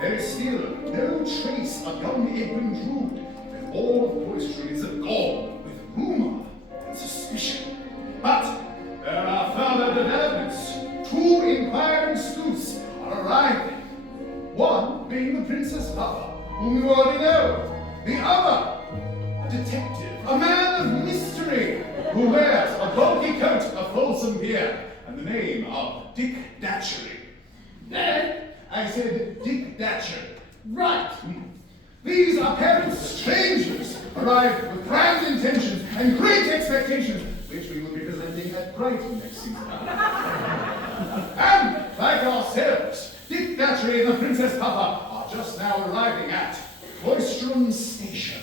There is still no trace of young Edwin Drood, and all of poetry is agog with rumor and suspicion. But there are further developments. Two inquiring sleuths are arriving. One being the Princess Papa, whom you already know. The other, a detective, a man of mystery, who wears a bulky coat, a fulsome beard, and the name of Dick Datchery. I said Dick Datchery. Right. These apparent strangers arrived with grand intentions and great expectations, which we will be presenting at Brighton next season. And, like ourselves, Dick Datchery and the Princess Papa are just now arriving at Cloistrom Station.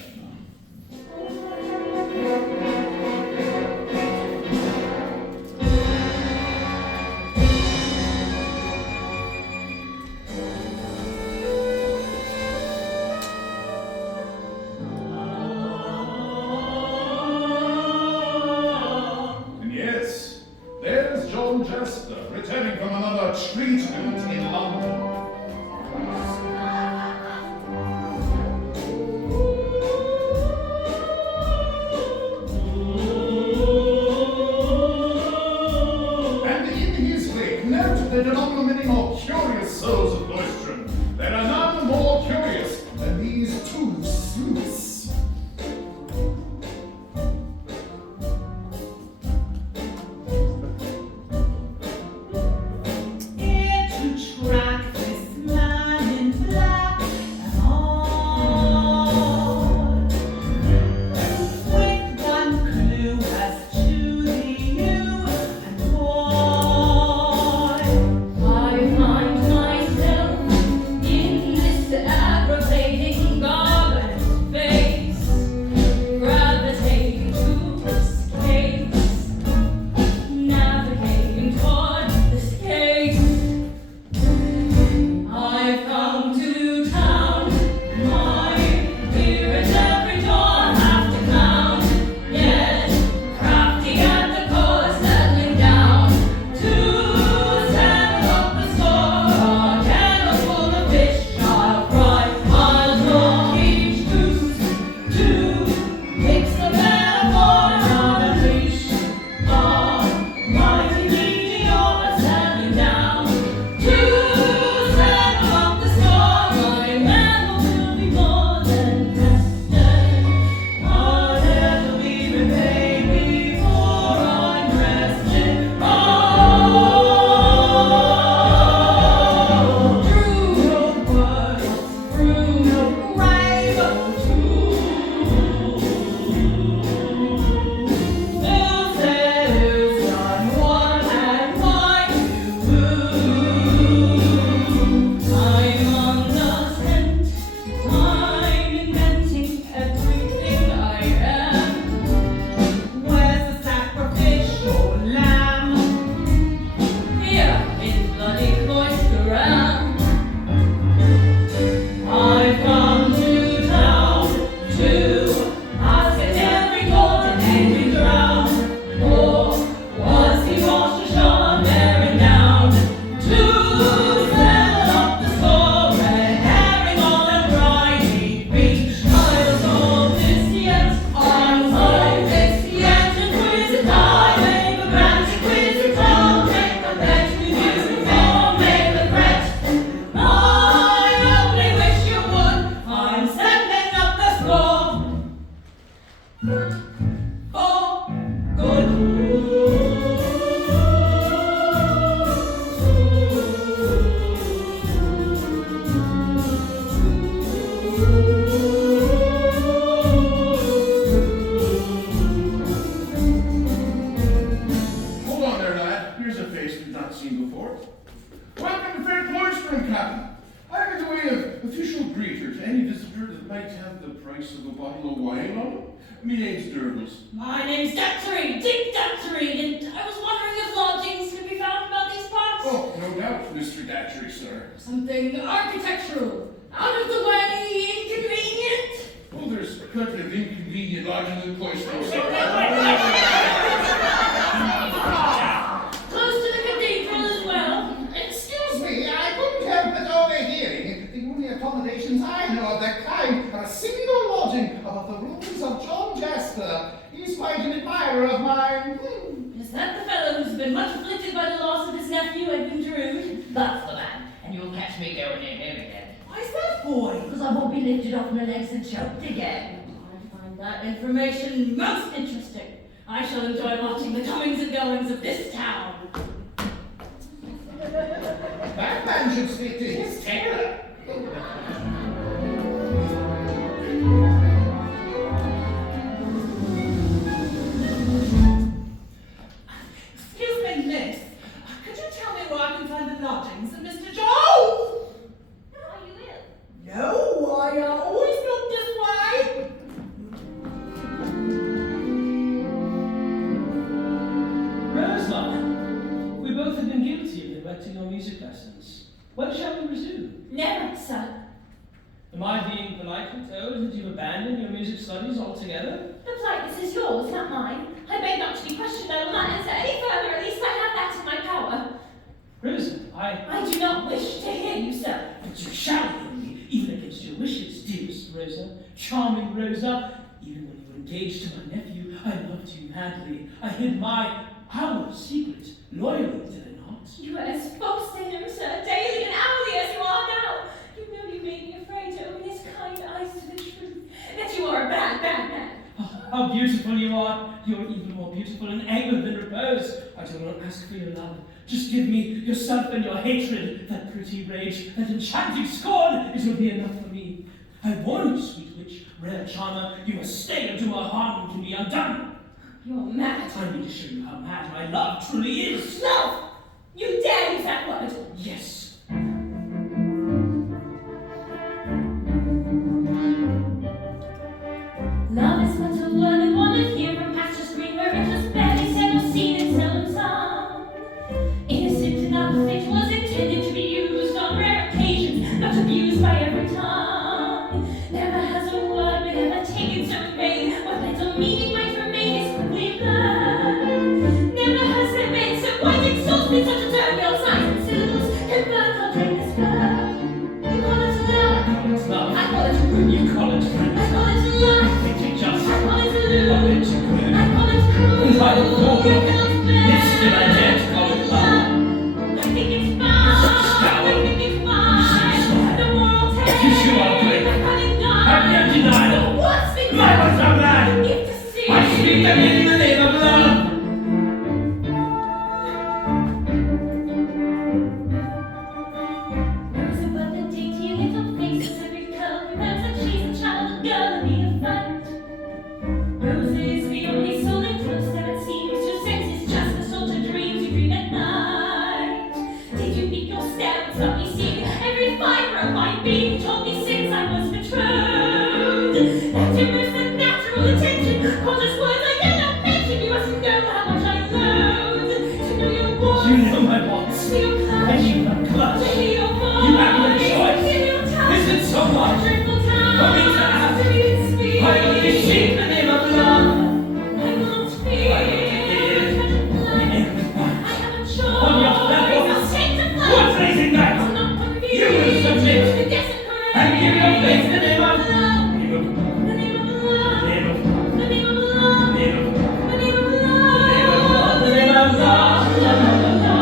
Returning from another treatment in London. And in his wake, note that among the many more curious souls of Cloistrom, there are none more curious than these two sleuths. I find myself in from Captain. I am in the way of official greeter to any visitor that might have the price of a bottle of wine on him. My name's Drood. My name's Dactory, Dick Dactory, and I was wondering if lodgings could be found about these parts. Oh, no doubt, Mr. Dactory, sir. Something architectural, out of the way, inconvenient. Oh, there's plenty of inconvenient lodgings in Cloisters. Close to the cathedral as well. Excuse me, I couldn't help but overhearing. The only accommodations I know of their kind are a single lodging above the ruins of John Jasper. He's quite an admirer of mine. Is that the fellow who's been much afflicted by the loss of his nephew, Edwin Drood? That's the man, and you'll catch me going in him again. Why's that, boy? Because I won't be lifted off my legs and choked again. I find that information most interesting. I shall enjoy watching the comings and goings of this town. That man should speak to his tailor. Excuse me, miss. Could you tell me where I can find the lodgings of Mr. Joe? Are you ill? No, I always look this way. Rosa, we both have been guilty of neglecting our music lessons. When shall we resume? Never, sir. Am I being politely told that you've abandoned your music studies altogether? The politeness is yours, not mine. I beg not to be questioned. I will not answer any further. At least I have that in my power. Rosa, I do not wish to hear you, sir. But you shall hear me, even against your wishes, dearest Rosa. Charming Rosa. Even when you were engaged to my nephew, I loved you madly. I hid our secret loyally, did I not? You are as false to him, sir, daily and hourly as you are now. You know you made me afraid to open his kind eyes to the truth. That you are a bad, bad man. Oh, how beautiful you are. You're even more beautiful in anger than repose. I do not ask for your love. Just give me yourself and your hatred, that pretty rage, that enchanting scorn. It will be enough for me. I warn you, sweet witch, rare charmer, you must stay until our harm can be undone. You're mad. I mean to show you how mad my love truly is. Love! You dare use that word? Yes. Love is but a word that wandered here from pastures green, where it was barely said or seen and seldom sung. Innocent and unfit was intended to be used on rare occasions, not abused by every tongue. Never has a word been ever taken so in vain, what little meaning might remain is quickly blurred. Never has there been so quite exhausted such a term, your signs and syllables convert our dreamless blur. You call it love, I call it rude. You call it friend. I call it love. I call it love lewd. it too good. I call it cruel. And I will call You it. cannot bear. It's still I dare to call it love. I think it's fine. I think it's fine. The moral tale. You sure are good. I can't deny. Have no denial. What's been My words are mad. Give to see. I speak them in the name of love. Rose above the dainty little face of every curl remembers that she's a child, a girl, and need a fight. Rose is the only soul enclosed that it seems to sense is just the sort of dreams you dream at night. Did you meet your stare and stop me seeing every fiber of my being told me since I was betrothed that your most unnatural attention causes words I cannot mention. You must know how much I loathe to know your voice. You know my wants. To your touch. And you have clutch. To hear your voice. You have no choice. To your touch. Is it so much Dreadful time. for me to ask? To even speak. I only seek the name of love. I will not fear. I I have a choice. On your level. I'll take the blood. What's raising that? I'll not confuse. You will submit. The desperate. And give your face the name of love. Name of The name of love. Name of The name of love. Name of The name of love. The name of love.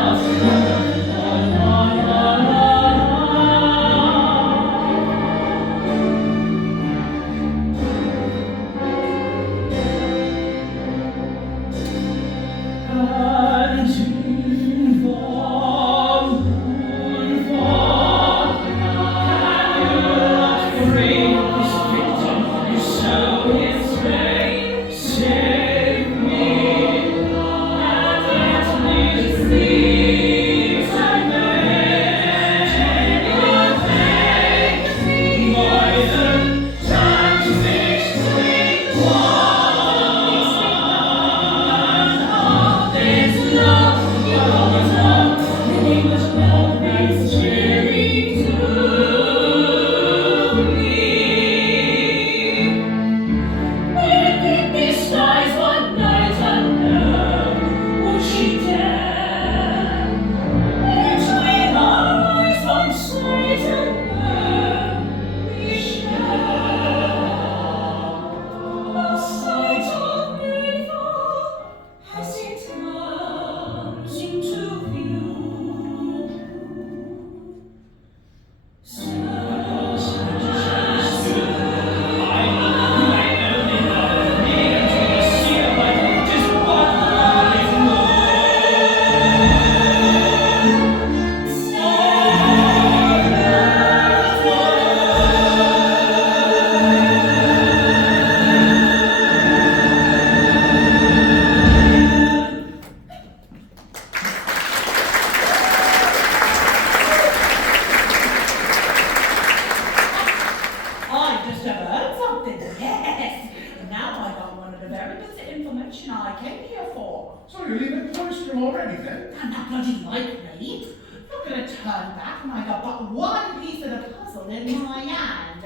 And that bloody like me. Not gonna turn back when I got but one piece of the puzzle in my hand.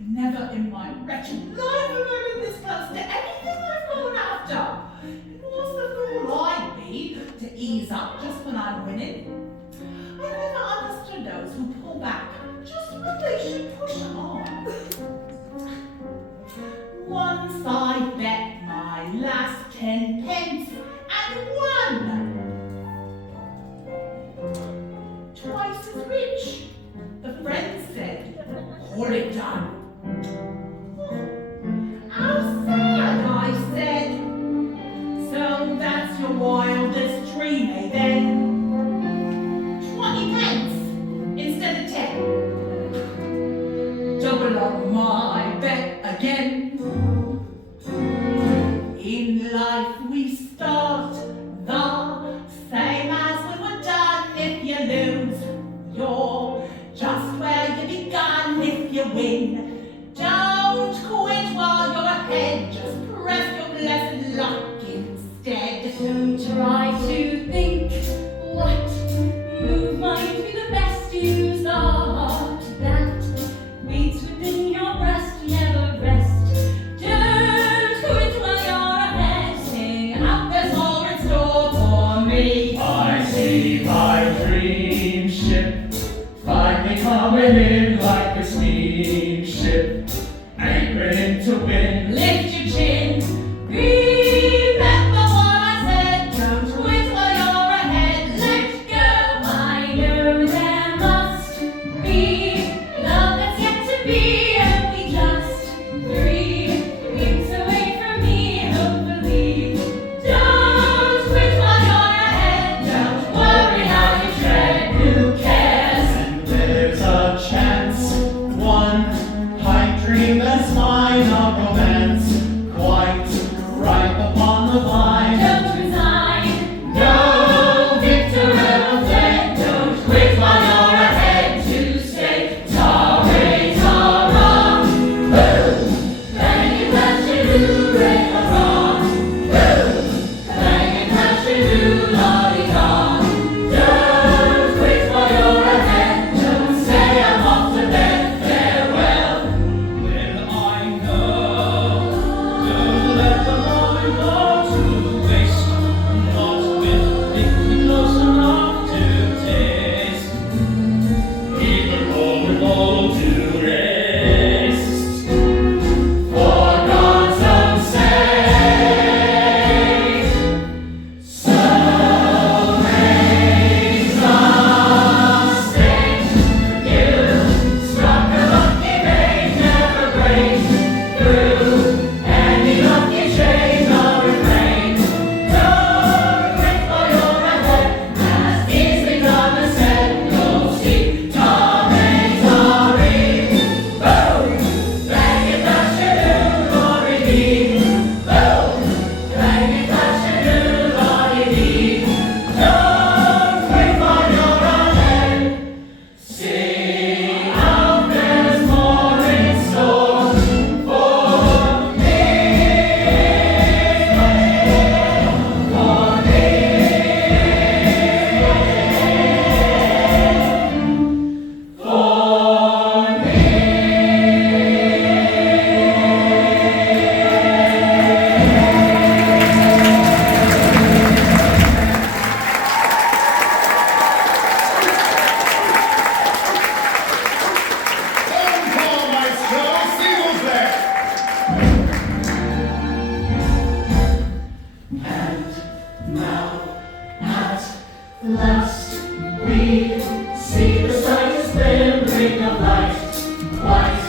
Never in my wretched life have I been this close to anything I've gone after. And what's the fool I'd be to ease up just when I'm winning? I never understood those who pull back just when they should push on. Once I bet my last 10 pence and won. Twice as rich, the friend said, call it done. How sad, I said. So that's your wildest dream, eh then? 20 pence instead of 10. Double up my bet again. In life we start the same as we were done. If you lose, you're just where you begun. If you win, don't quit while you're ahead. Just press your blessed luck instead. Don't try to think what move might be the best. Use the heart that beats within your breast. Never rest. Don't quit while you're ahead. Sing out, there's more in store for me. I see my dream ship finally coming in like a steamship, anchoring to wind. Lift your chin. Remember what I said. Don't quit while you're ahead. Let go. I know there must be love that's yet to be. Only just 3 weeks away from me, hopefully. Don't quit while you're ahead. Don't worry how you tread. Who cares? And there's a chance, one pipe dream that's mine, a romance quite ripe upon the vine. Don't resign. No victor ever fled. Don't quit while you're ahead. To stay. Ta-ra, ta-ra. Boo. Bang and crash and hooray, hurrah. Boo. Bang and crash and hoo-la-dee-da. Don't quit while you're ahead. Don't say I'm off to bed. Farewell. Then I know, don't let the moment go to waste, not with victory close enough to taste. Even all to rest. For God's own sake, so makes us stay. You struck a lucky vein, never break through any lucky chain or refrain. Don't quit while you're ahead, as easily done as said. You'll see, ta-ra-ta-ree, boom, bang and crash and hoo-la-dee-dee, boom, bang and crash and hoo-la-dee-dee. Don't quit while you're ahead. See out, there's more in store for me. Encore, maestro! S'il vous plaît! And now, at last, we see the slightest glimmering of light, white,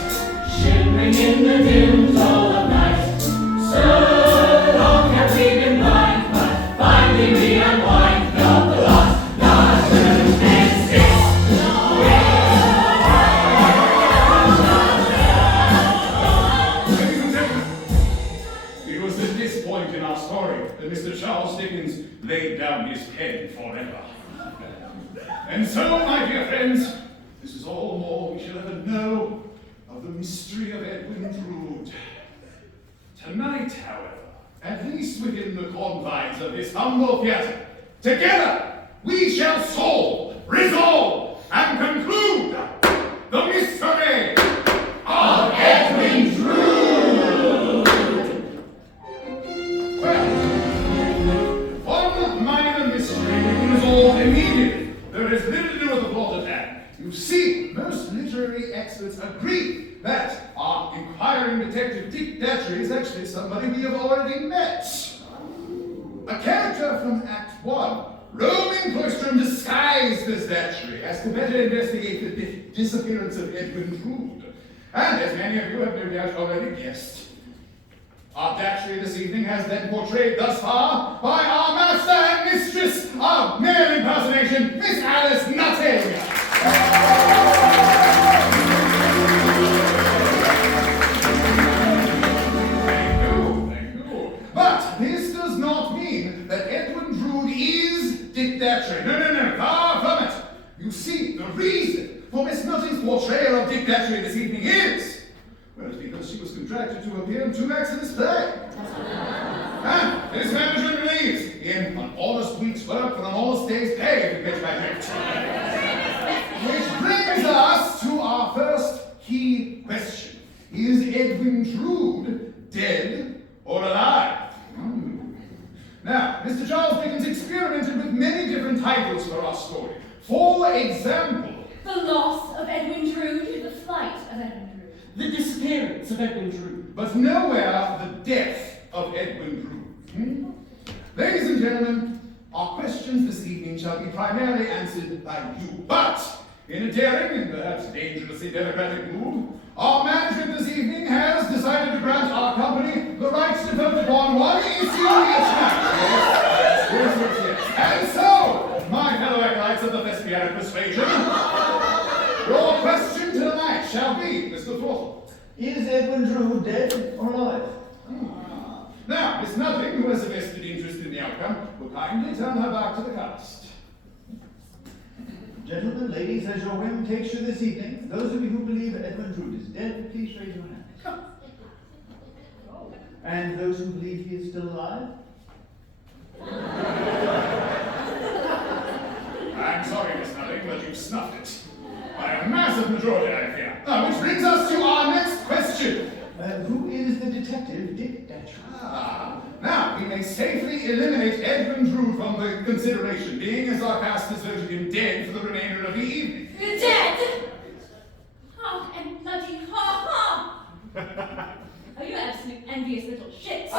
shimmering in the dim glow of night. So long have we been blind, but finally we unwind. Got the last to exist. Ladies and gentlemen, it was at this point in our story that Mr. Charles Dickens laid down his pen forever. And so, my dear friends, this is all more we shall ever know of the mystery of Edwin Drood. Tonight, however, at least within the confines of this humble theatre, Together, we shall solve, resolve, and conclude the mystery of Edwin Drood. Well, one minor mystery can be resolved immediately. There is little to do with the plot at hand. You see, most literary experts agree that our inquiring detective Dick Datchery is actually somebody we have already met. A character from Act 1, roaming cloistrum disguised as Datchery, as to better investigate the disappearance of Edwin Drood. And as many of you have no doubt already guessed, our Datchery this evening has been portrayed thus far by our master and mistress of male impersonation, Miss Alice Nutting. Thank you. But this does not mean that Edwin Drood is Dick Datchery. No, far from it. You see, the reason for Miss Nutting's portrayal of Dick Datchery this evening is, well, it's because she was contracted to appear in 2 acts of this play. And this management believes in an honest week's work for an honest day's pay, if you catch my drift. Which brings us to our first key question. Is Edwin Drood dead or alive? Now, Mr. Charles Dickens experimented with many different titles for our story. For example, The loss of Edwin Drood, the flight of Edwin Drood. The disappearance of Edwin Drood. but nowhere the death of Edwin Drood. Ladies and gentlemen, our questions this evening shall be primarily answered by you. But, in a daring and perhaps dangerously democratic move, our management this evening has decided to grant our company the right to vote upon one issue each night. Yes. And so, my fellow acolytes of the Thespianic persuasion, your question tonight shall be, Mr. Throttle. Is Edwin Drood dead or alive? Now, Miss Nutting, who has a vested interest in the outcome, will kindly turn her back to the cast. Gentlemen, ladies, as your whim takes you this evening, those of you who believe Edwin Drood is dead, please raise your hands. And those who believe he is still alive? I'm sorry, Miss Nutting, but you've snuffed it. By a massive majority, I fear. Which brings us to our next question. Who is the detective, Dick Datchery? Now, we may safely eliminate Edwin Drood from the consideration, being as our cast has voted him dead for the remainder of the evening. You're dead? Oh, and bloody ha Oh, you absolute envious little shits. It's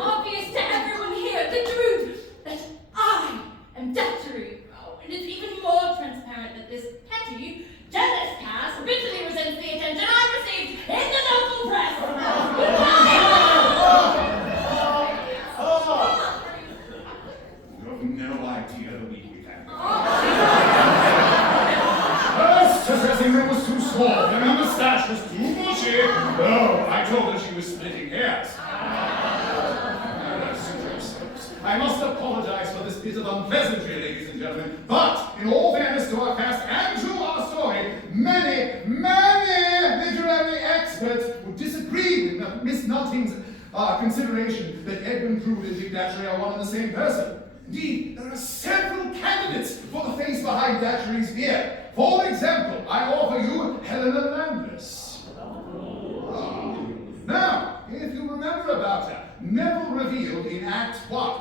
obvious to everyone here, the Drood, that I am Datchery. Oh, and it's even more transparent that this petty, jealous cast bitterly resents the attention I received in the local press. You have no idea the week we've had. First, her dressing room was too small, and her mustache was too bushy. Oh, I told her she was splitting hairs. I must apologize for this bit of unpleasantry, ladies and gentlemen, but in all fairness to our cast and to our story, many literary experts would disagree with Miss Nutting's consideration that Edwin Drood and Dick Datchery are one and the same person. Indeed, there are several candidates for the face behind Datchery's beard. For example, I offer you Helena Landers. Now, if you remember about her, Neville revealed in Act 1.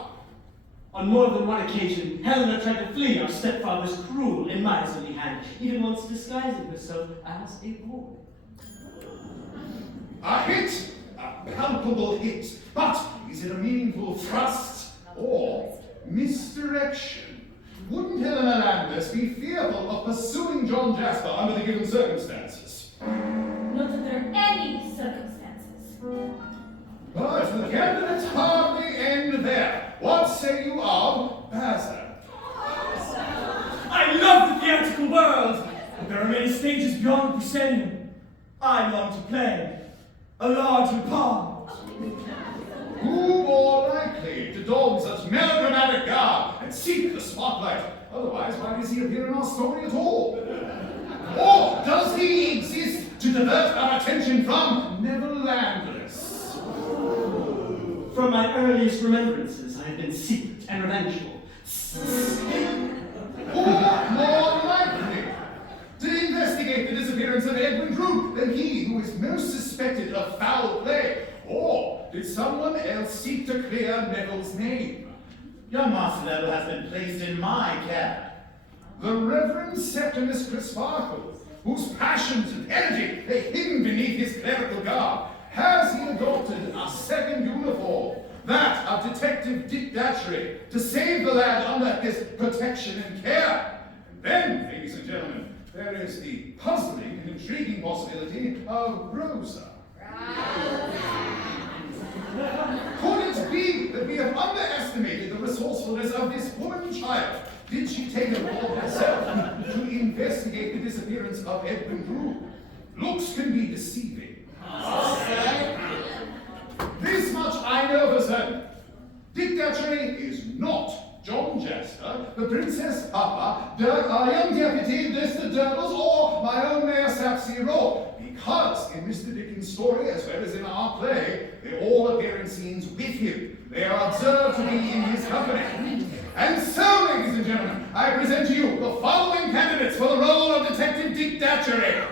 On more than one occasion, Helena tried to flee our stepfather's cruel and miserly hand, even once disguising herself as a boy. A hit, a palpable hit, but is it a meaningful thrust or misdirection? Wouldn't Helena Landers be fearful of pursuing John Jasper under the given circumstances? Not that there are any circumstances. But the candidates hardly end there. What say you of Baza? I love the theatrical world, but there are many stages beyond the proscenium. I long to play a larger part. Who more likely to don such melodramatic garb and seek the spotlight? Otherwise, why does he appear in our story at all? Or does he exist to divert our attention from Neville Landers? From my earliest remembrances, I have been secret and revengeful. Or more likely, to investigate the disappearance of Edwin Drood than he who is most suspected of foul play? Or did someone else seek to clear Neville's name? Young Master Neville has been placed in my care. The Reverend Septimus Crisparkle, whose passions and energy lay hidden beneath his clerical garb, has he adopted a second uniform, that of Detective Dick Datchery, to save the lad under his protection and care? And then, ladies and gentlemen, there is the puzzling and intriguing possibility of Rosa. Could it be that we have underestimated the resourcefulness of this woman child? Did she take it upon herself to investigate the disappearance of Edwin Drood? Looks can be deceiving. This much I know for certain. Dick Datchery is not John Jester, the Princess Papa, our young deputy, Mr. Durdles, or my own Mayor Sapsy Rowe, because in Mr. Dickens' story, as well as in our play, they all appear in scenes with him. They are observed to be in his company. And so, ladies and gentlemen, I present to you the following candidates for the role of Detective Dick Datchery.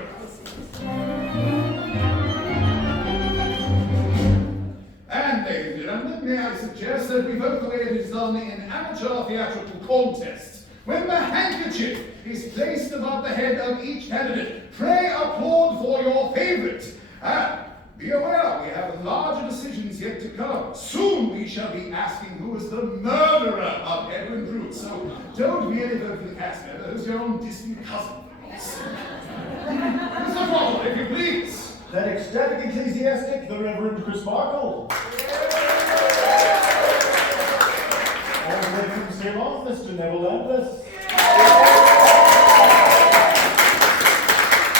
And, ladies and gentlemen, may I suggest that we vote the way it is done in amateur theatrical contests, when the handkerchief is placed above the head of each candidate. Pray applaud for your favourite. And be aware, we have larger decisions yet to come. Soon we shall be asking who is the murderer of Edwin Drood. So don't merely vote for the cast member, who's your own distant cousin. Mr. Trottle, if you please. That ecstatic ecclesiastic, the Reverend Crisparkle. All the way from Ceylon, Mr. Neville Landless.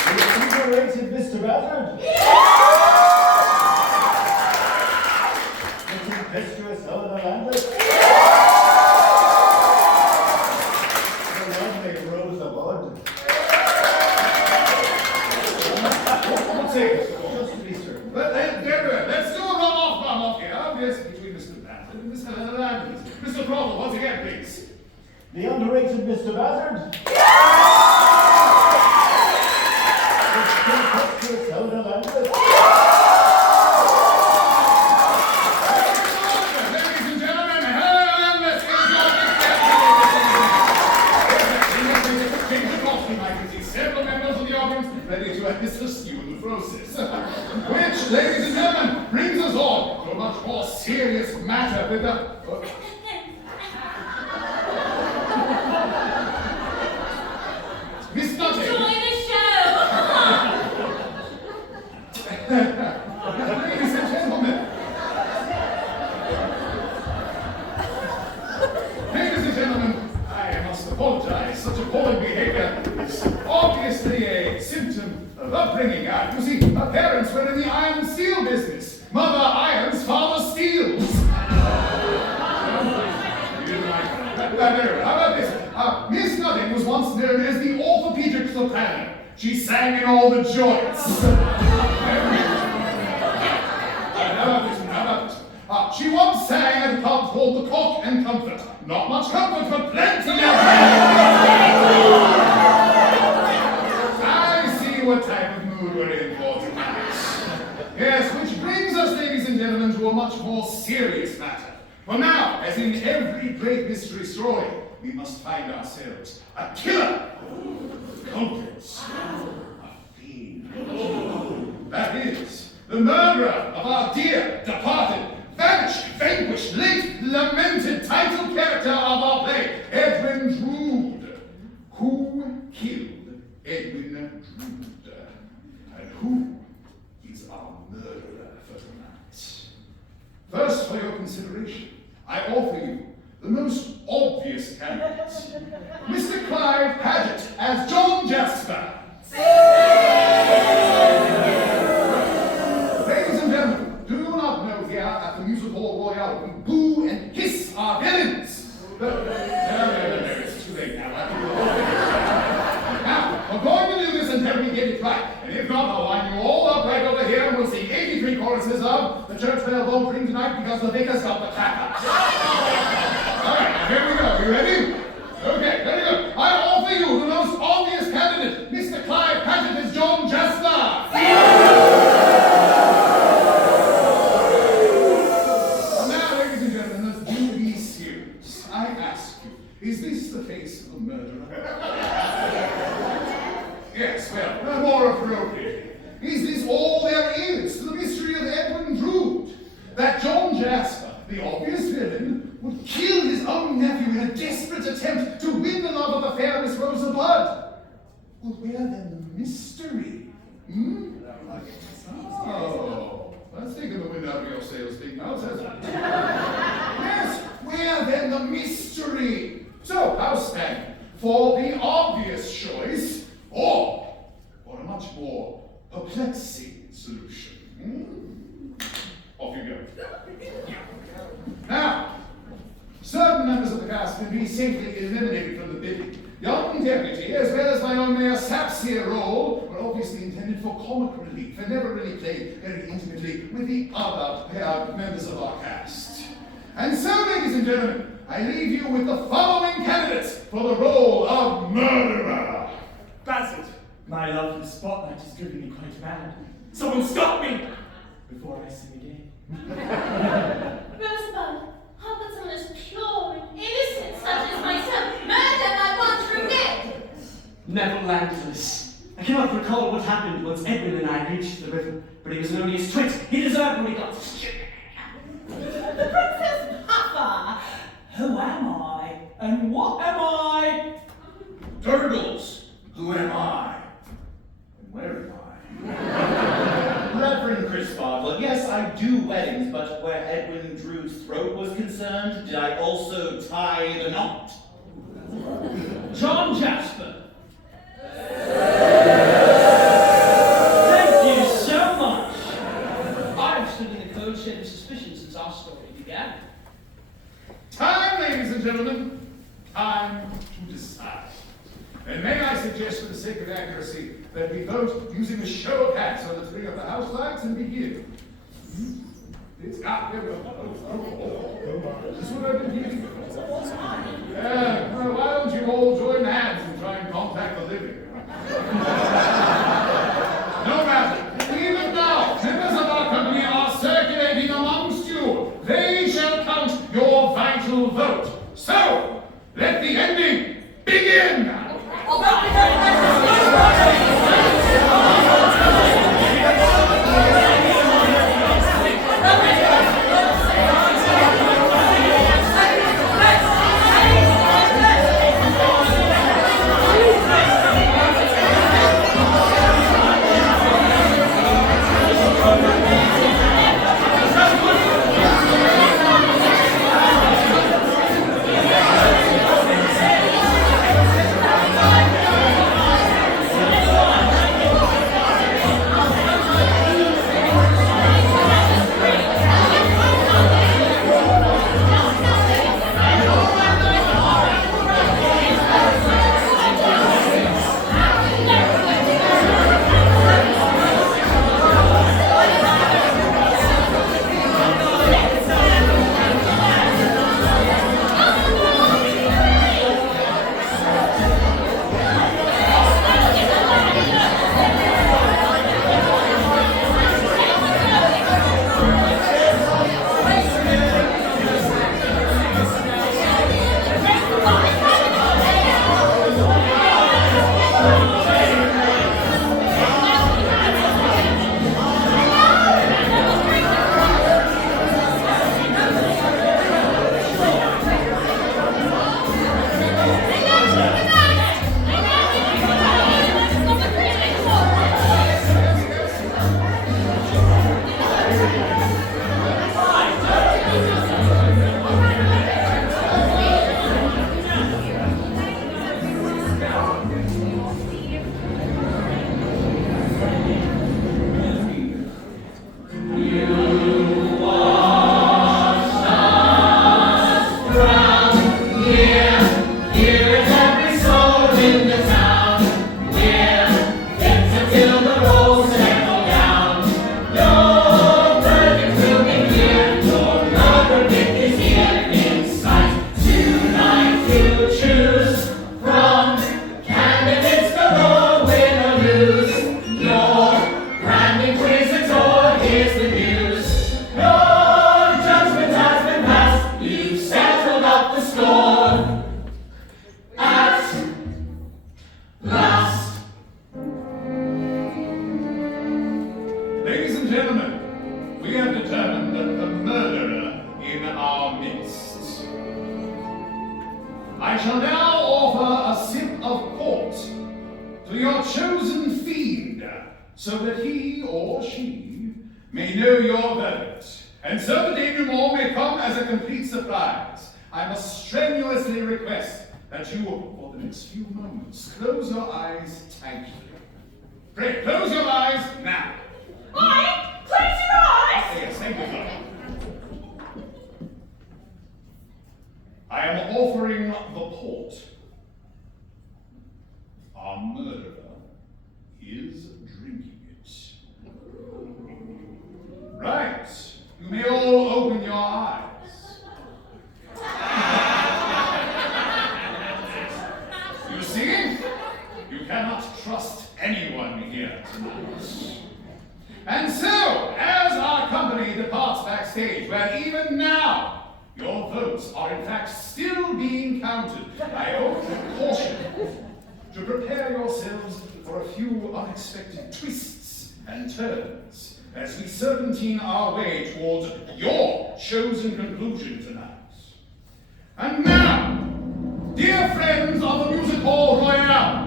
The invigorated Mr. Bathard. The tempestuous Eleanor Landless. The lovely Rosa Bud. Just to be certain. Let's do a run-off here. Yes, between Mr. Bathard and Miss Eleanor Landless. Mr. Trottle, once again, please. The underrated Mr. Bathard. The tempestuous Eleanor Landless. Ladies and gentlemen, Eleanor Landless is your Change the costume. I can see several members of the audience ready to assist you in the process. Which, ladies and gentlemen, brings us on to a much more serious matter with the... Miss Nutty! Enjoy the show! Ladies and gentlemen! Ladies and gentlemen, I must apologize. Such appalling behavior is obviously a symptom of upbringing. You see, her parents were in the iron and steel business. Mother irons, father steals. How about this? Miss Nutting was once known as the orthopedic soprano. She sang in all the joints. How about this? She once sang at a club called the Cock and Comfort. Not much comfort, but plenty of... I see what type of mood we're in for tonight. Yes, which brings us, ladies and gentlemen, to a much more serious matter. For now, as in every great mystery story, we must find ourselves a killer, culprits, a fiend. That is, the murderer of our dear, departed, vanished, vanquished, late, lamented title character of our play, Edwin Drood. Who killed Edwin Drood? And who is our murderer for tonight? First, for your consideration, I offer you the most obvious candidate, Mr. Clive Paget as John Jasper. Ladies and gentlemen, do you not know here at the Music Hall Royale we boo and hiss our villains? No, it's too late now. Now, we're going to do this until we get it right. And if not, I'll line you all up right over here and we'll sing 83 choruses of The Church Bell Won't Ring Tonight because the vicar's got the clapper. All right. are you ready? Okay, very good. I offer you the most obvious candidate, Mr. Clive Paget as John Jasper. Now, ladies and gentlemen, let's do be serious. I ask you, is this the face of a murderer? Yes, well, more appropriately. Is this all there is to the mystery of Edwin Drood? That John Jasper, the obvious villain, would kill his own nephew in a desperate attempt to win the love of the fair Miss Rosa Blood? Well, where then the mystery? Oh, that's taken the wind out of your sails, big mouth, hasn't it? Yes, where then the mystery? So, house stand for the obvious choice, or for a much more perplexing solution. Off you go. Now, certain members of the cast can be safely eliminated from the bidding. Young Deputy, as well as my own Mayor Sap's here role, were obviously intended for comic relief and never really played very intimately with the other paired members of our cast. And so, ladies and gentlemen, I leave you with the following candidates for the role of murderer. Bassett, my love for the spotlight is driving me quite mad. Someone stop me before I sing again. Rosebud, how could someone as pure and innocent such as myself murder my one-true Ned? Neville Landless. I cannot recall what happened once Edwin and I reached the river, but he was only his twit. He deserved what he got. The Princess Puffer. Who am I? And what am I? Turtles, who am I? And where am I? Reverend Chris Bartlett, yes, I do weddings, but where Edwin Drood's throat was concerned, did I also tie the knot? John Jasper. Thank you so much. I've stood in the cold shade of suspicion since our story began. Time, ladies and gentlemen, time to decide. And may I suggest, for the sake of accuracy, that we vote using a show of hands on the three of the house lights and begin. It's got there we go. This is what I've been hearing. Well, why don't you all join hands and try and contact the living? No matter. Even now, members of our company are circulating amongst you. They shall count your vital vote. So, let the ending begin! I shall now offer a sip of port to your chosen fiend, so that he or she may know your verdict, and so the denouement may come as a complete surprise. I must strenuously request that you, for the next few moments, close your eyes tightly. Pray, close your eyes now. I? Close your eyes! Yes, thank you, sir. I am offering the port. Our murderer is drinking it. Right. You may all open your eyes. You see? You cannot trust anyone here tonight. And so, as our company departs backstage, where even now your votes are in fact still being counted, I urge caution to prepare yourselves for a few unexpected twists and turns as we serpentine our way towards your chosen conclusion tonight. And now, dear friends of the Music Hall Royale,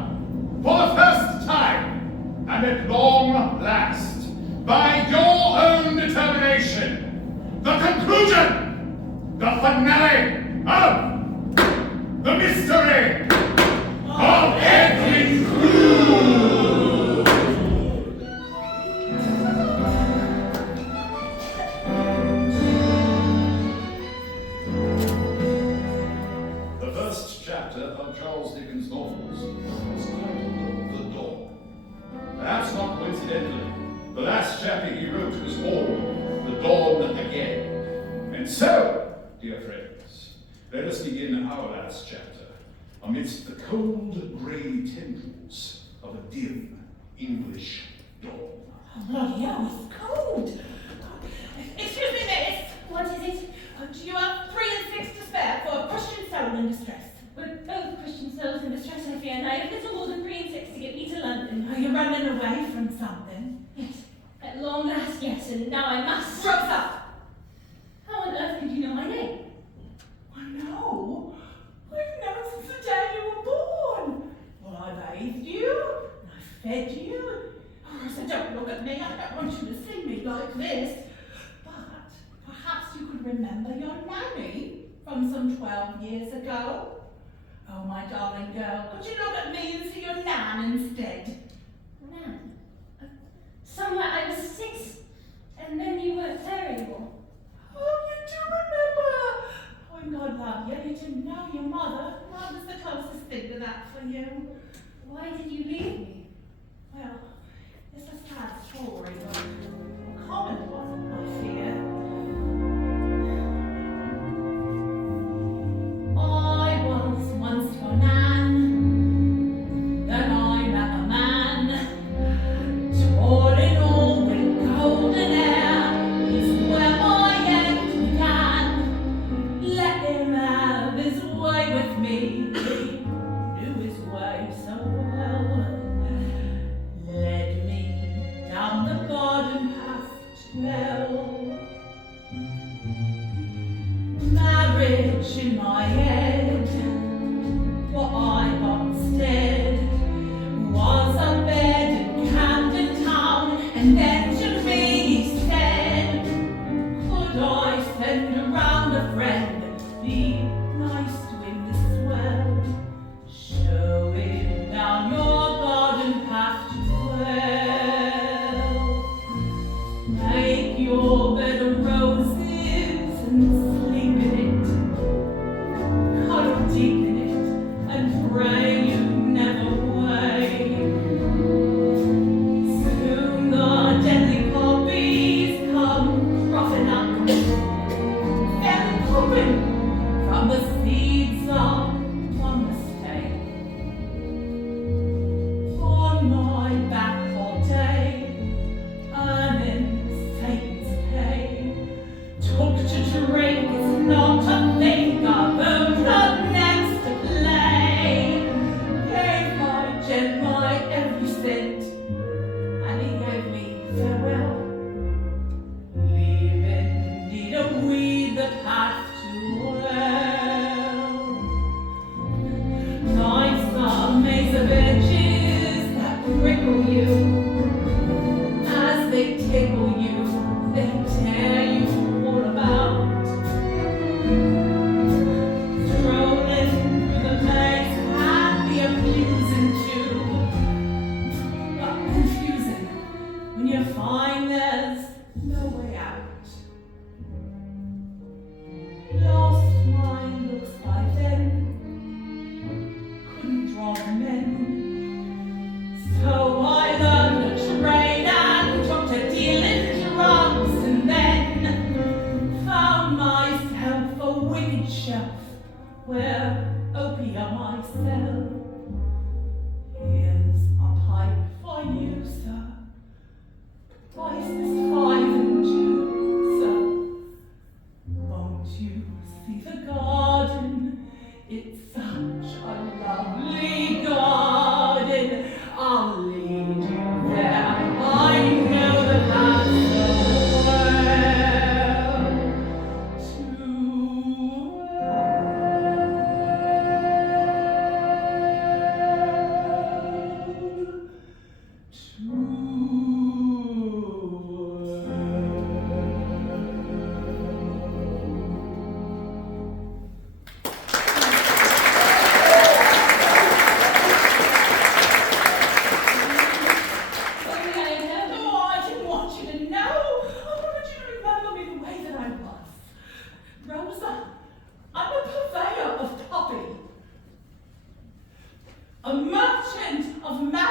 for the first time, and at long last, by your own determination, the conclusion, the finale of the mystery of Edwin Drood. The first chapter of Charles Dickens' novels was titled The Dawn. Perhaps not coincidentally, the last chapter he wrote was called The Dawn Again. And so, dear friends, let us begin our last chapter amidst the cold grey tendrils of a dim English dawn. Oh, bloody hell, it's cold. Excuse me, miss. What is it? Do you have 3 and 6 to spare for a Christian soul in distress? We're both Christian souls in distress, I fear, and I have little more than 3 and 6 to get me to London. Are you running away from something? Yes, at long last, yes, and now I must. What's up? How on earth could you know my name? I know. I've known since the day you were born. Well, I bathed you, and I fed you. Oh, so don't look at me. I don't want you to see me like this. But perhaps you could remember your nanny from some 12 years ago. Oh, my darling girl, could you look at me and see your nan instead? Nan. Somewhere I was 6, and then you weren't there anymore. Oh, you do remember. Oh, God love you. You didn't know your mother. Mine was the closest thing to that for you. Why did you leave me? Well, it's a sad story, but a common one, I fear. I was once your nan, then I met a man, tall in all with golden hair. He's where my end began. Let him have his way with me. He knew his way so well. Led me down the garden path to hell.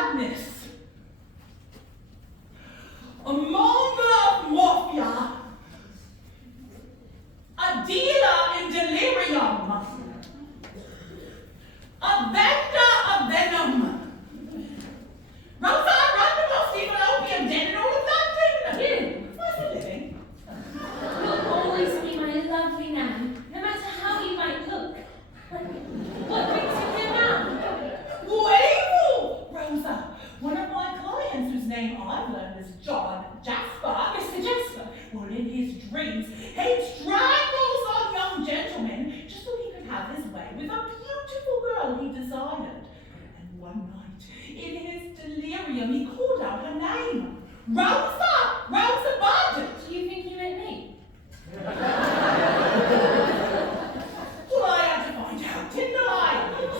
madness. A monger of morphia. A dealer in delirium. A vendor of venom. Rosa run the most evil opium den in all of London. What's a living? You'll always be my lovely Nan, no matter how you might look. What brings you here now? Wavell, Rosa. One of my clients whose name I've learned is John Jasper. Mr. Jasper. Well, in his dreams, he strangles our young gentleman just so he could have his way with a beautiful girl he desired. And one night, in his delirium, he called out her name. Rosa! Rosa Bud! Do you think you meant me? Well, I had to find out, didn't I?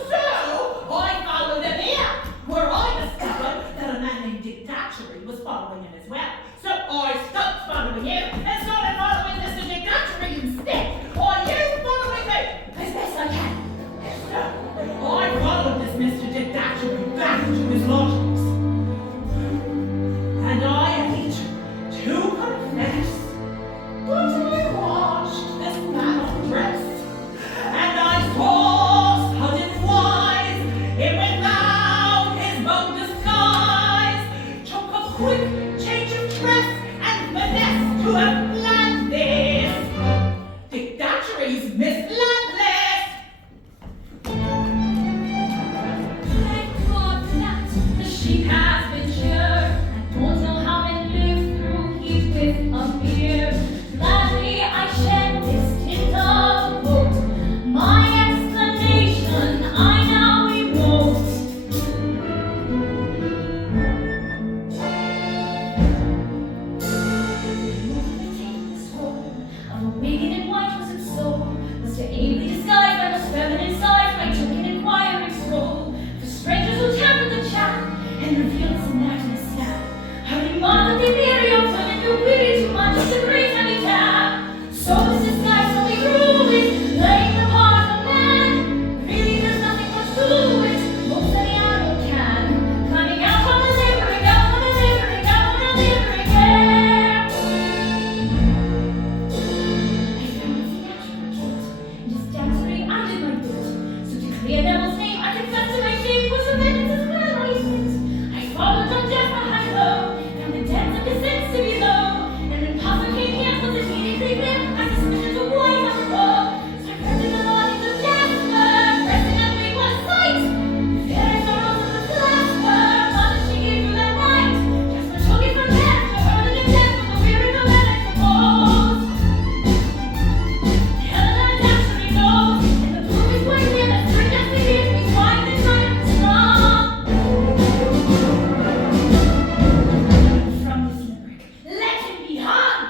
So, I followed him here, where I discovered that a man named Dick Datchery was following him as well. So I stopped following him and started following Mr. Dick Datchery instead. Are you following me? As best I can. So, I followed this Mr. Dick Datchery back to his lodgings. And I hate to confess, but I watched this man undress. And I saw sudden wise, him without his bold disguise, took a quick change of dress and finesse to have planned this. Dick Datchery's Miss Landless. Thank God that the sheep has been cured. I don't know how men live through heat with a beer. Gladly I shed this tint of coat. My explanation I now remote. This role of a wicked and white was its soul, was to ably disguise by most feminine size my token inquiring scroll. For strangers who tampered the chat and revealed some madness snap. How you mock the delirium women who really too much of the great handicap. So this disguise only rule is playing the part of a man. Really there's nothing much to it, most any adult can. Climbing out on the livery, out on the livery, out on the livery air. I found a theatrical kit, and his dancery I did my bit. So to clear Neville's name, I confess to my shame, was the vengeance as well I fit. I followed on death behind low, found the depths of his sense to be low, and then Papa came here, was immediately there, my suspicions of white apropos. So I crept in the lodgings of Jasper, pressing that big was sight. Fair sorrows of the Jasper, mother she gave you that night. Jasper took it from there, to her to the death of the weary the men, I suppose. Helena and Datchery knows, and the proof is right here, that three deathly years we find the night strong. From this limerick, let him be hung.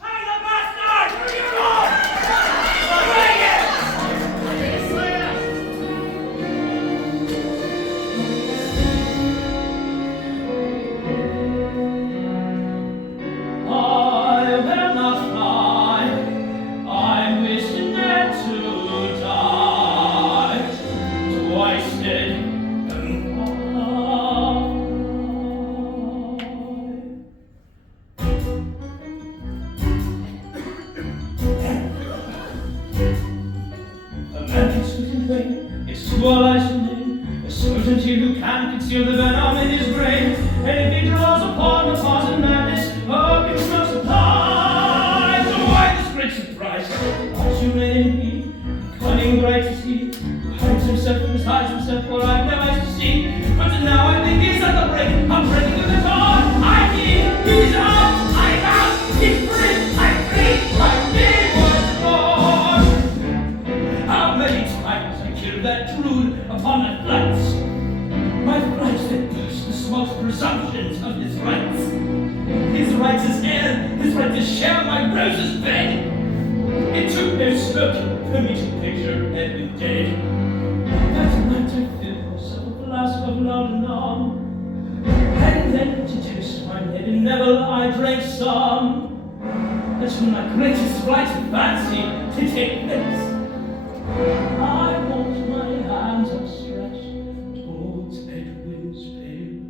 Hey, the bastard! Who you are? Bring it! I will not fly. I wish not to die. Twisted and a man can speak in vain, it's to all eyes in vain. A certainty who can conceal the venom in his brain. And if he draws upon the cause of madness, oh, he will supply. So why this great surprise? As you may be, cunning bright is he, who hides himself, for I've no eyes to see. But now I think he's at the break, I'm breaking through the dawn. I need, he's out, I'm out, he's free, I'm free, I need once more. How many times I killed that Drood upon the flats? My flights that burst the smoke presumptions of his rights. His rights is air, his right to share my rose's bed. It took no smoke for me to picture Edwin dead. That night I filled myself a flask of laudanum, and then to taste my head in Neville I drank some. But to my greatest flight of fancy to take place, I want my hands upstretched towards Edwin's pale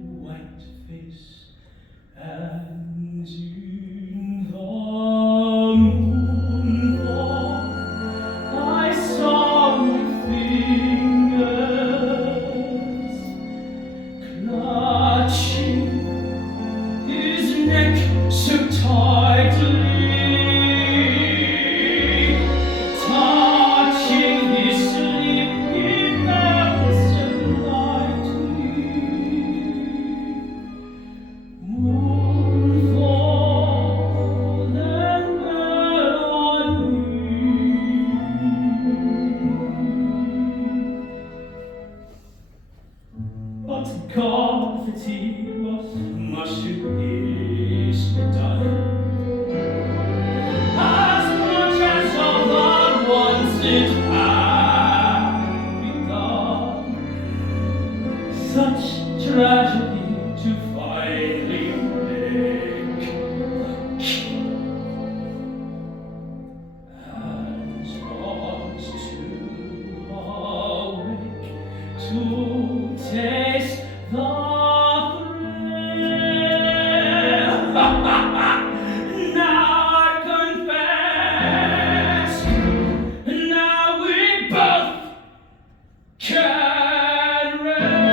clutching his neck so tightly, touching his sleeve, he felt so lightly. Mournful then fell on me. But God that he was much too easily done. As much as all that once it had begun, such tragedy to finally make the king, and not to awake to taste the thrill. Now I confess, now we both can rest.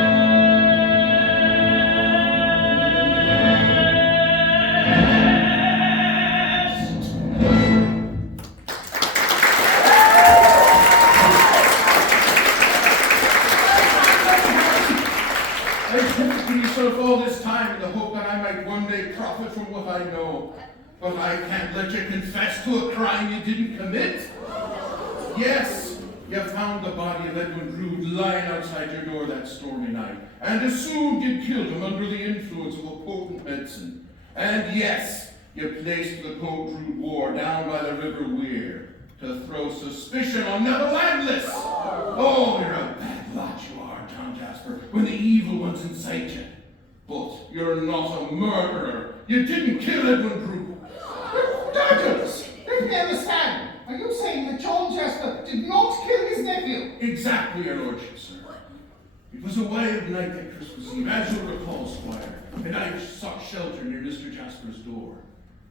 I kept myself all this time in the hope that I might one day profit from what I know. But I can't let you confess to a crime you didn't commit. Yes, you found the body of Edwin Drood lying outside your door that stormy night, and assumed you'd killed him under the influence of a potent medicine. And yes, you placed the coat Drood wore down by the River Weir to throw suspicion on Neville Landless. Oh, you're a bad lot, you are, John Jasper, when the evil one's inside you. But you're not a murderer. You didn't kill Edwin Drood. Douglas, let me understand. Are you saying that John Jasper did not kill his nephew? Exactly, your lordship, sir. It was a wild night at Christmas Eve, as you'll recall, Squire, and I sought shelter near Mr. Jasper's door.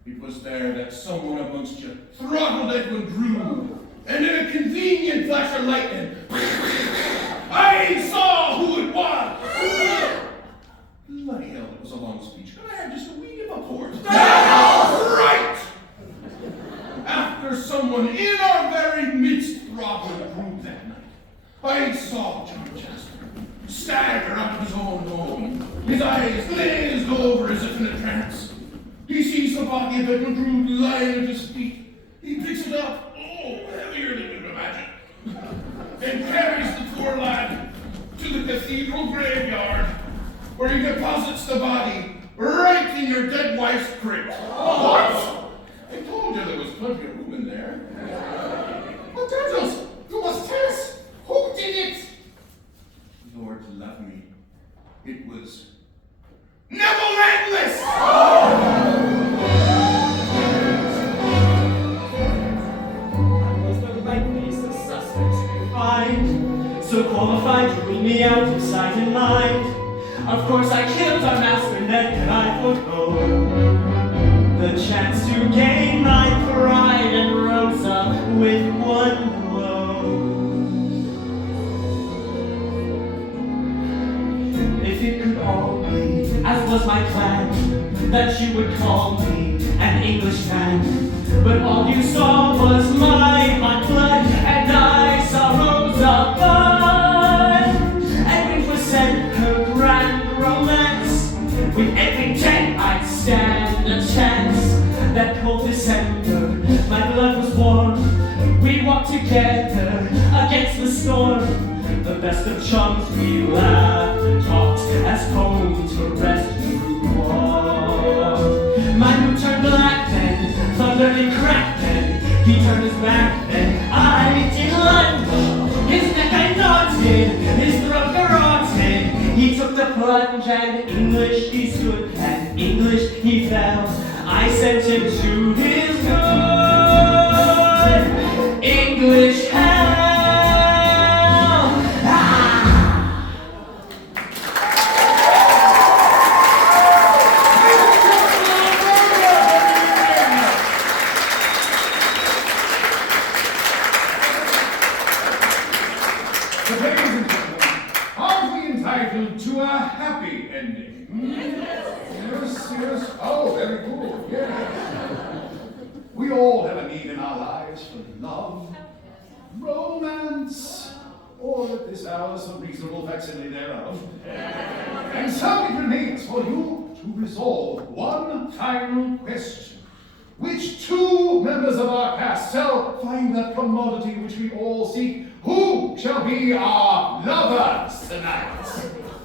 It was there that someone amongst you throttled Edwin Drood, and in a convenient flash of lightning, I saw who it was! Bloody hell, it was a long speech. Could I have just a wee of a port? Right! After someone in our very midst throttled Drood that night, I saw John Jasper stagger out of his own home, his eyes glazed over as if in a trance. He sees the body of Edwin Drood lying at his feet. He picks it up, heavier than you'd imagine, and carries the poor lad to the cathedral graveyard, where he deposits the body right in your dead wife's crypt. What? I told you there was plenty of room in there. But Douglas, you must tell us. Who did it? Lord love me, it was Neville Landless! I was the right place of suspect to find, so qualified to rule me out of sight and mind. Of course I killed our master, Ned, and I forgo the chance to gain my pride and rose up with one blow. If it could all be, as was my plan, that you would call me an Englishman, but all you saw was my hot blood, and I saw Rosa Bud. Edwin was sent her grand romance. With every 10 I'd stand a chance. That cold December, my blood was warm. We walked together against the storm. The best of chums, we laughed and talked as home to rest through war. My mood turned black then, thundered and cracked then. He turned his back then, I did London. His neck I knotted, his throat garroted. He took the plunge and English he stood, and English he fell. I sent him to his good English hell. So, ladies and gentlemen, are we entitled to a happy for love, romance, or at this hour some reasonable facsimile thereof. And so it remains for you to resolve one final question. Which two members of our cast shall find that commodity which we all seek? Who shall be our lovers tonight?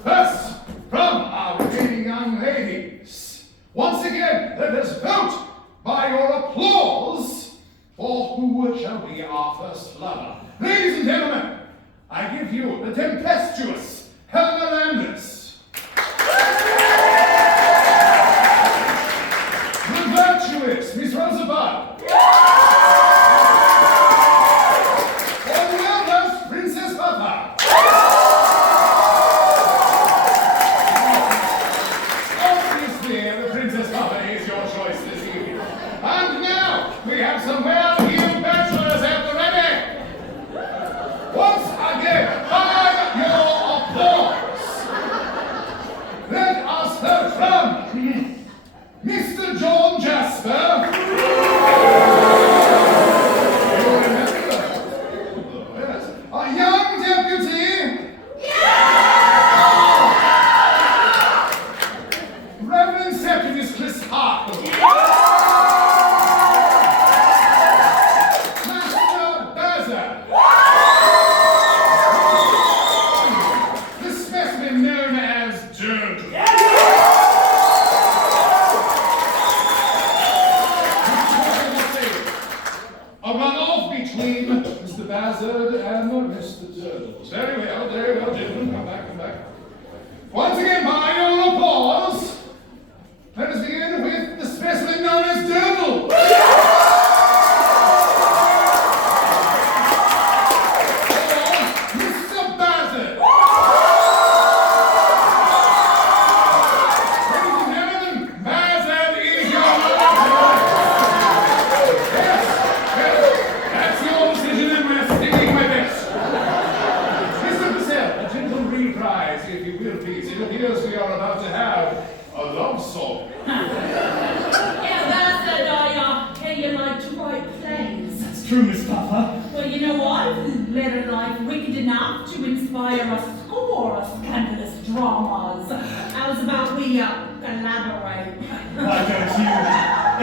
First, from our remaining young ladies. Once again, let us vote by your applause for who shall be our first lover. Ladies and gentlemen, I give you the tempestuous Helena Landis, the virtuous Miss Rosabud, or the eldest Princess Papa. Obviously, the Princess Papa is your choice this evening. And now, we have some well-heeled bachelors at the ready. Once again, by your applause, let us hear from Mr. John Jasper. You remember? Yes. Our young deputy. Reverend Septimus Chris Hartwell. Master Baza. The specimen known as Drood. A runoff between Mr. Bazzard and Mr. Turtles. Very well, gentlemen. Come back. Once again, by your applause, let us begin with the specimen known as Turtle. Mr. Bazzard. Ladies and gentlemen, Bazzard is your Yes, that's your decision and we're sticking with it. Mr. Purcell, a gentle reprise, if you will, please. It appears we are about to have a love song. Yeah, Bastard, I hear you like to write plays. That's true, Miss Papa. Well, you know what? Led a life wicked enough to inspire a score of scandalous dramas. How's about we collaborate? Why don't you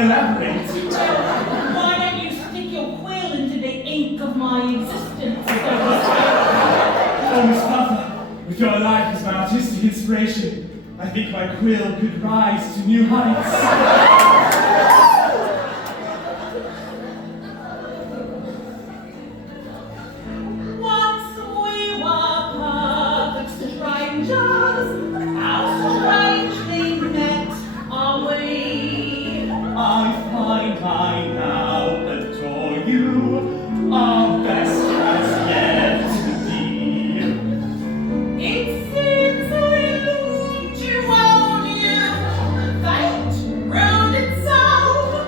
elaborate? Well, why don't you stick your quill into the ink of my existence? Oh, Miss Papa, with your life as my artistic inspiration, I think my quill could rise to new heights. Once we were perfect strangers, how strangely met are we? I find I now adore you, our best has yet to be. It seems I longed to hold you. Fate ruled itself.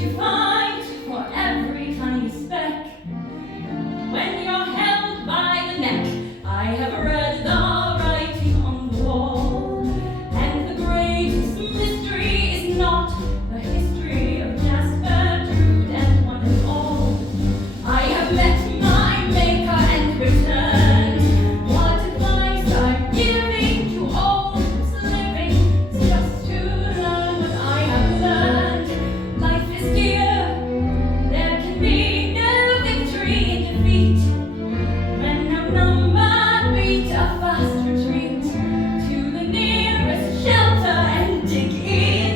you fight for every tiny speck. When you're held by the neck, I have read the writing on the wall. And the greatest mystery is not the history of Jasper, Drood, and one and all. I have met my maker and returned. What advice I'm giving to all who's living is just to learn what I have learned. Life is dear. There can be no victory in defeat. When outnumbered, beat a fast retreat to the nearest shelter and dig in.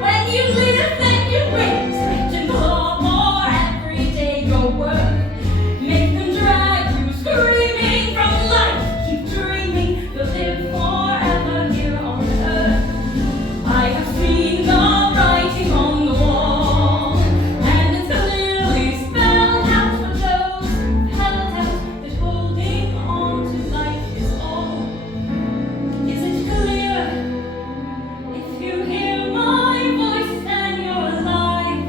When you live, then you win. Stretch and claw more every day your work. Make them drag you screaming from life. Keep dreaming, you'll live forever here on earth. I have seen the writing on the wall, and it's clearly spelled out for those who've held out that holding on to life is all. Is it clear? If you hear my voice and you're alive,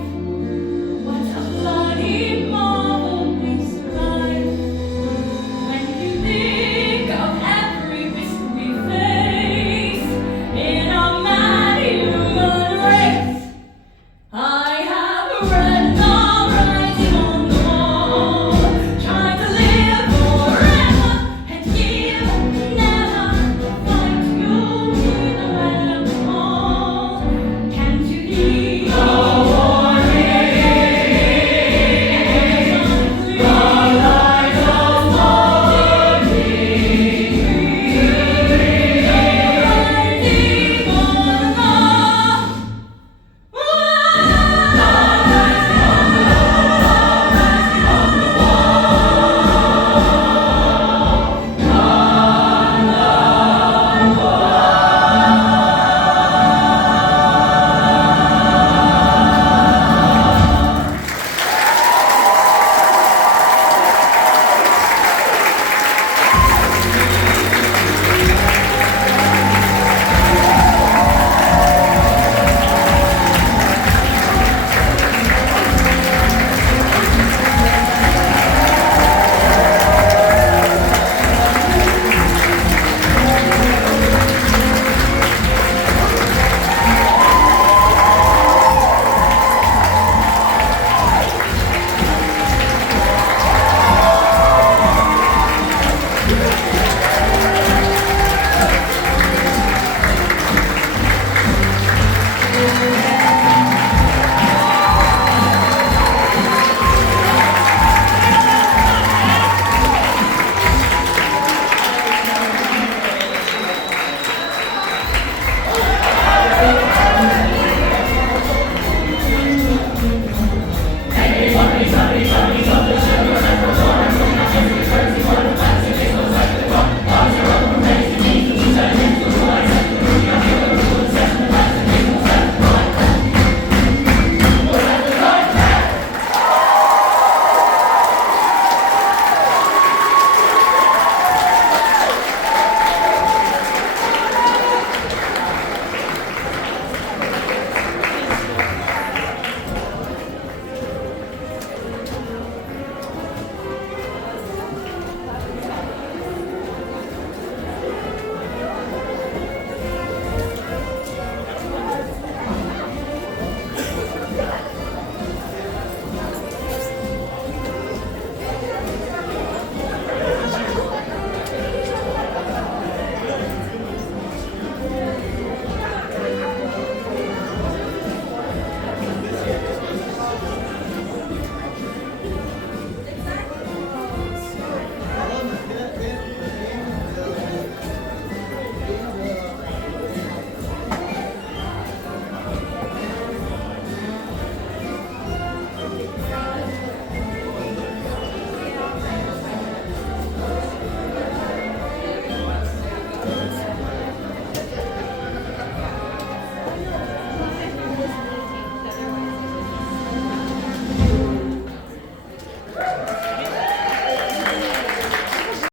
what a bloody marvel we survive. When you think of every risk we face in our mad human race, I have read the writing on the wall, trying to live forever and give never fight. You'll be the man of them all. Can't you hear the warning? The light of morning, writing on the